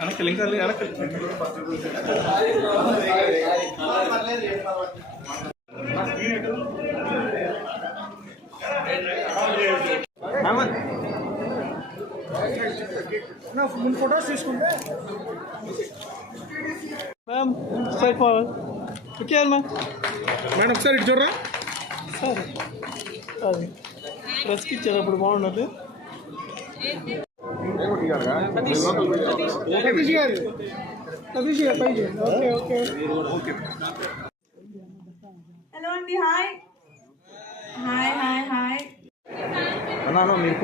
అనకల్ ఇంకా అనకల్ ముందు ఫోటోస్ తీసుకుంటే ma'am straight forward okay ma'am madam ఒకసారి ఇటు చూడరా సరే అది ప్రెస్కి ఇచ్చేటప్పుడు బాగున్నది హలో అండి హాయ్ హాయ్ హాయ్ హాయ్ మీరు